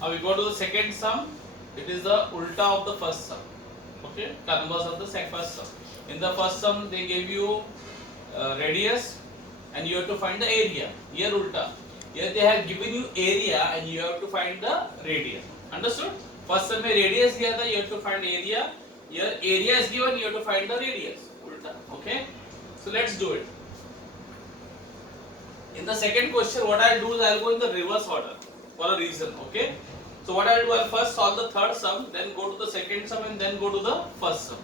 Now we go to the second sum. It is the ulta of the first sum. Okay, converse of the first sum. In the first sum, they gave you radius, and you have to find the area. Here ulta. Here they have given you area, and you have to find the radius. Understood? First sum में radius दिया था, you have to find area. Here area is given, you have to find the radius. Ulta. Okay. So let's do it. In the second question, what I'll do is I'll go in the reverse order for a reason. Okay. So what I'll do, I'll first solve the third sum, then go to the second sum, and then go to the first sum.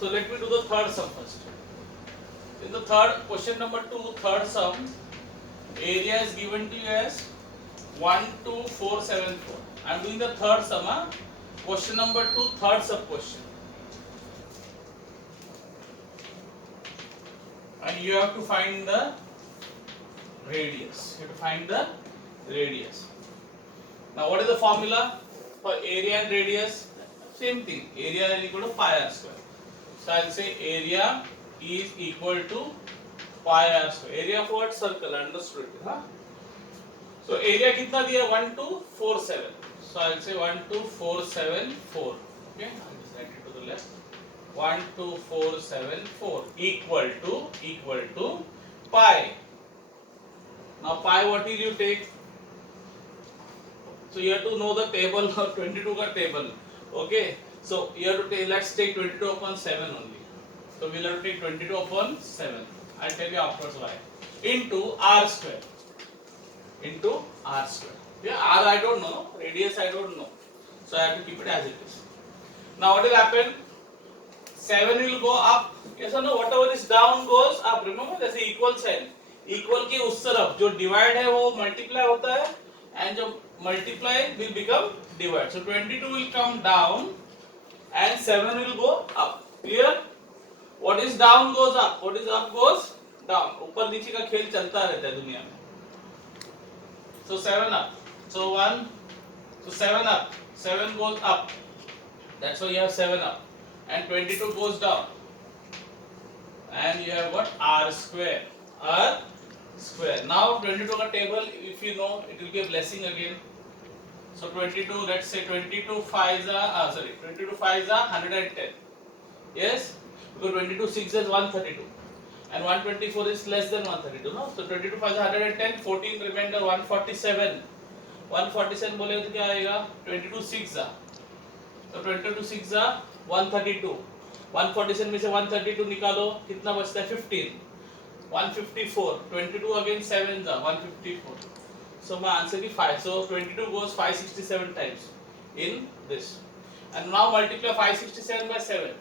So let me do the third sum first. In the third question number 2, third sum, area is given to you as 12474. I am doing the third sum. Question number 2, third sub question. And you have to find the radius. You have to find the radius. Now what is the formula for area and radius? Same thing. Area is equal to pi r square. So I will say area is equal to pi r square. Area of what? Circle. Understood? Huh? So area कितना दिया? 1247. So I will say 12474. Okay. I will just write it to the left. 12474 equal to pi. Now pi, what will you take? So you have to know the table of 22 ka table. Okay. So you have to take, let's take 22 upon 7 only. So we'll have to take 22 upon 7. I'll tell you afterwards why. Into r square. Into r square. Yeah, r I don't know. Radius I don't know. So I have to keep it as it is. Now what will happen? 7 will go up. Yes or no? Whatever is down goes up. Remember, there's an equal sign. Equal के उस तरफ जो divide है वो multiply होता है, and जो multiply will become divide. So 22 will come down and 7 will go up. Clear? What is down goes up. What is up goes down. ऊपर नीचे का खेल चलता रहता है दुनिया में. So 7 up. So 1. So 7 up. 7 goes up. That's why you have 7 up. And 22 goes down. And you have what? R square. R square. Now 22 ka table, if you know, it will be a blessing again. So 22, let's say 22 5s are 22 5s are 110. Yes? Because 22 6 is 132. And 124 is less than 132, no? So 22 5s are 110, 14 remainder 147. 147 बोले तो क्या आएगा? 22 6 are. So 22 6 are 132. 147 में से 132 निकालो, कितना बचता है? 15. 154. 22 again 7 are 154. So my answer is 5. So 22 goes 567 times in this. And now multiply 567 by 7.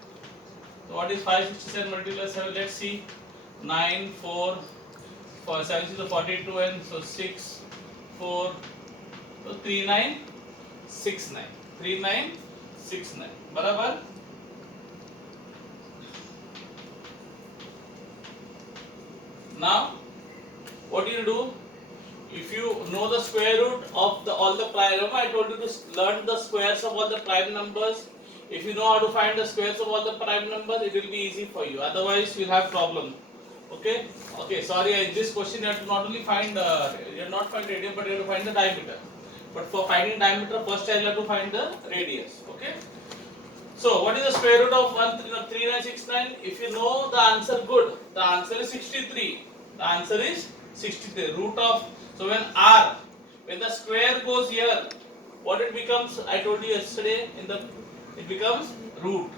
So what is 567 multiplied by 7? Let's see. 9, 4, 7 is 42, and so 6, 4, so 3969. 3969. बराबर? Now, what do you do? If you know the square root of all the prime, remember I told you to learn the squares of all the prime numbers. If you know how to find the squares of all the prime numbers, it will be easy for you. Otherwise, you'll have problem. Okay? Okay. Sorry, in this question you have to not only find you have not find radius, but you have to find the diameter. But for finding diameter, first I have to find the radius. Okay? So, what is the square root of 3969? If you know the answer, good. The answer is 63. The answer is 63. Root of, so when the square goes here, what it becomes? I told you yesterday, it becomes root.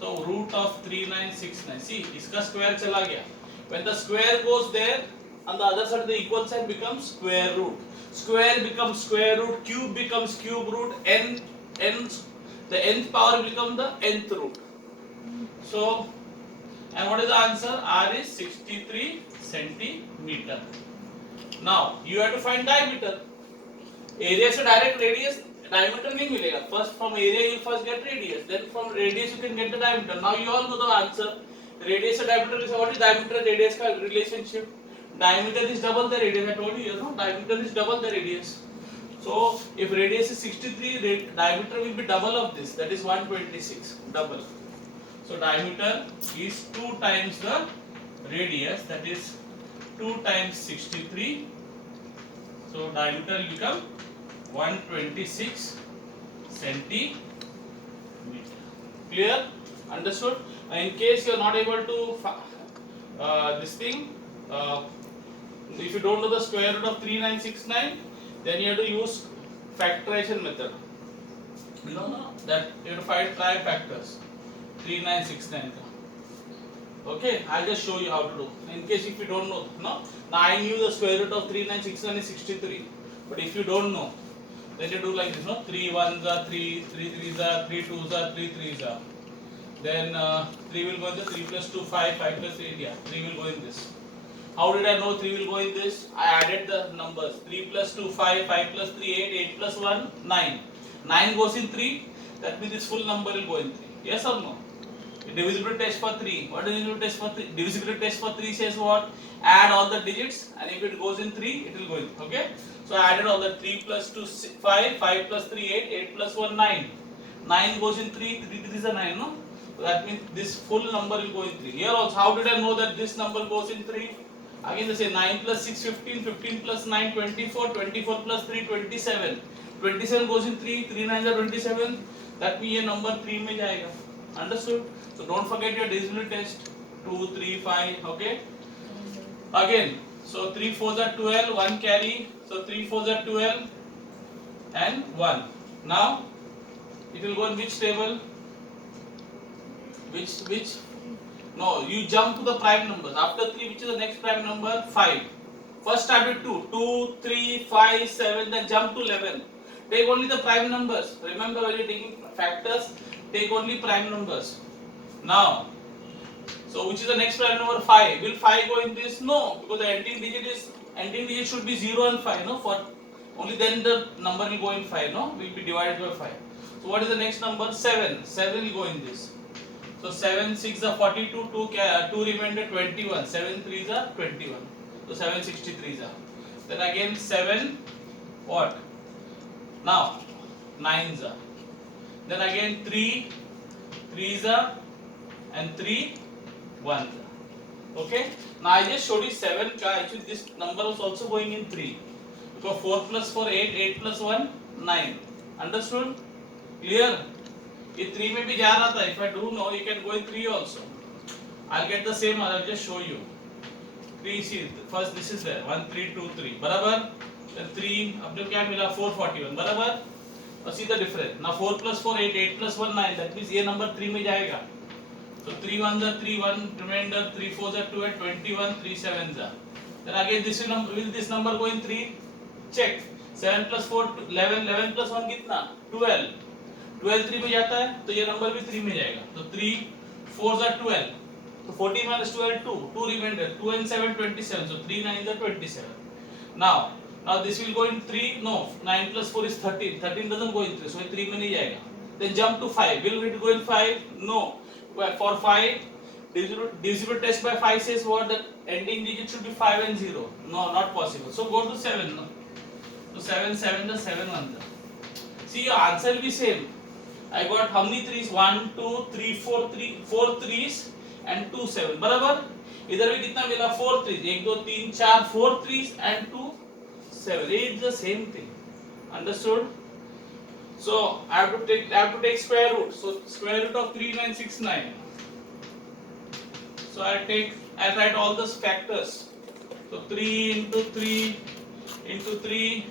So root of 3969. See, iska square chala gaya. When the square goes there, on the other side the equal sign becomes square root. Square becomes square root. Cube becomes cube root. The nth power will become the nth root. So, and what is the answer? R is 63 centimeter. Now, you have to find diameter. Area से direct radius, diameter नहीं मिलेगा. First from area you first get radius. Then from radius you can get the diameter. Now you all know the answer. Radius and diameter is what is diameter and radius का relationship? Diameter is double the radius. I told you, diameter is double the radius. So if radius is 63, diameter will be double of this. That is 126. Double. So diameter is 2 times the radius. That is 2 times 63. So diameter will become 126 centimeter. Clear? Understood? In case you are not able to this thing, if you don't know the square root of 3969, then you have to use factorization method. You know no? That you have to find try factors. 3969. Okay, I'll just show you how to do. In case if you don't know, no. Now I knew the square root of 3969 is 63. But if you don't know, then you do like this, no? 3 1s are 3, 3 3s are 3 2s are 3 3s are. Then 3 will go in this, 3 plus 2 5, 5 plus 8, yeah, 3 will go in this. How did I know 3 will go in this? I added the numbers. 3 plus 2 5, 5 plus 3 8, 8 plus 1 9. 9 goes in 3, that means this full number will go in 3. Yes or no? Divisibility test for 3. What is divisibility test for 3? Divisibility test for 3 says what? Add all the digits, and if it goes in 3, it will go in. Okay? So I added all the 3 plus 2 5, 5 plus 3 8, 8 plus 1 9. 9 goes in 3, 3 3 is a 9, no? So that means this full number will go in 3. Here also, how did I know that this number goes in 3? Again they say 9 plus 6 15, 15 plus 9 24, 24 plus 3 27. 27 goes in 3, 3 9 are 27. That means ये number 3 में जाएगा. Understood? So don't forget your divisibility test. 2, 3, 5. Okay? Again, so 3 4s are 12, 1 carry. So 3 4s are 12 and 1. Now it will go in which table? Which? No, you jump to the prime numbers. After 3, which is the next prime number? 5. First start with 2. 2, 3, 5, 7, then jump to 11. Take only the prime numbers. Remember when you are taking factors, take only prime numbers. Now, so which is the next prime number? 5. Will 5 go in this? No, because the ending digit should be 0 and 5. No, for only then the number will go in 5. No, will be divided by 5. So what is the next number? 7. 7 will go in this. So 7 6 are 42. 2 remainder 21. 7 3s are 21. So 7 63s are. Then again 7 what? Now 9s are. Then again 3 3s are and 3 1s are. Okay. Now I just showed you 7. Actually this number was also going in 3. Because 4 plus 4 8, 8 plus 1 9. Understood? Clear? ये 3 में भी जा रहा था. If I do know, you can go in 3 also. I'll get the same. I'll just show you. 3 see first this is there 1 3 2 3 बराबर. Then 3 अपने क्या मिला 441 बराबर. और see the difference. Now 4 plus 4 8 8 plus 1 9. That means ये number 3 में जाएगा. So 3 1s are 3 1 remainder 3 4s are 2 and 21 3 7s are. Then again will this number go in 3? Check. 7 plus 4 11 11 plus 1 कितना 12. 12 3 में जाता है तो ये नंबर भी 3 में जाएगा. तो 3 4s are 12. So 14 minus 12 2. 2 remainder 2 and 7 27. So 3 9s are 27. Now this will go in 3. No, 9 plus 4 is 13. 13 doesn't go in 3. So 3 में नहीं जाएगा. Then jump to 5. Will it go in 5? No. For 5, divisible test by 5 says what? The ending digit should be 5 and 0. No, not possible. So go to 7. No? So 7 7 the 7 1. See your answer will be same. I got how many 3s? 1 2 3 4 3s and 2 7 बराबर. इधर भी कितना मिला 4 3s 1 2 3 4 4 3s and 2 7. It's the same thing. Understood? So I have to take square root. So square root of 3969. So I write all those factors. So 3 into 3 into 3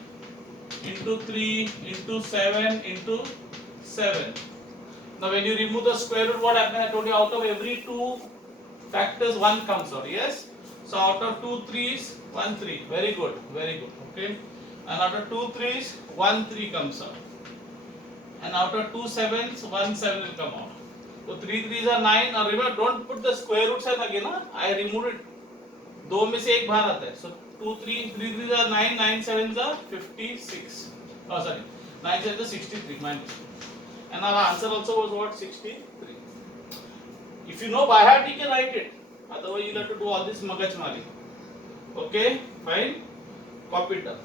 into 3 into 7 into 7. Now when you remove the square root, what happens? I told you out of every 2 factors 1 comes out. Yes. So out of 2 3s 1 3. Very good. Very good. Okay. And out of 2 3s 1 3 comes out. And out of 2 7s 1 7 will come out. So 3 3s are 9. Now remember, don't put the square roots and again. I removed it. 2 में से एक बाहर आता है. So 2 3 3s are 9. 9 7s are 56. Oh sorry. 9 7s are 63. Minus. And our answer also was what? 63. If you know by heart, you can write it. Otherwise, you'll have to do all this magach mari. Okay, fine. Copy it down.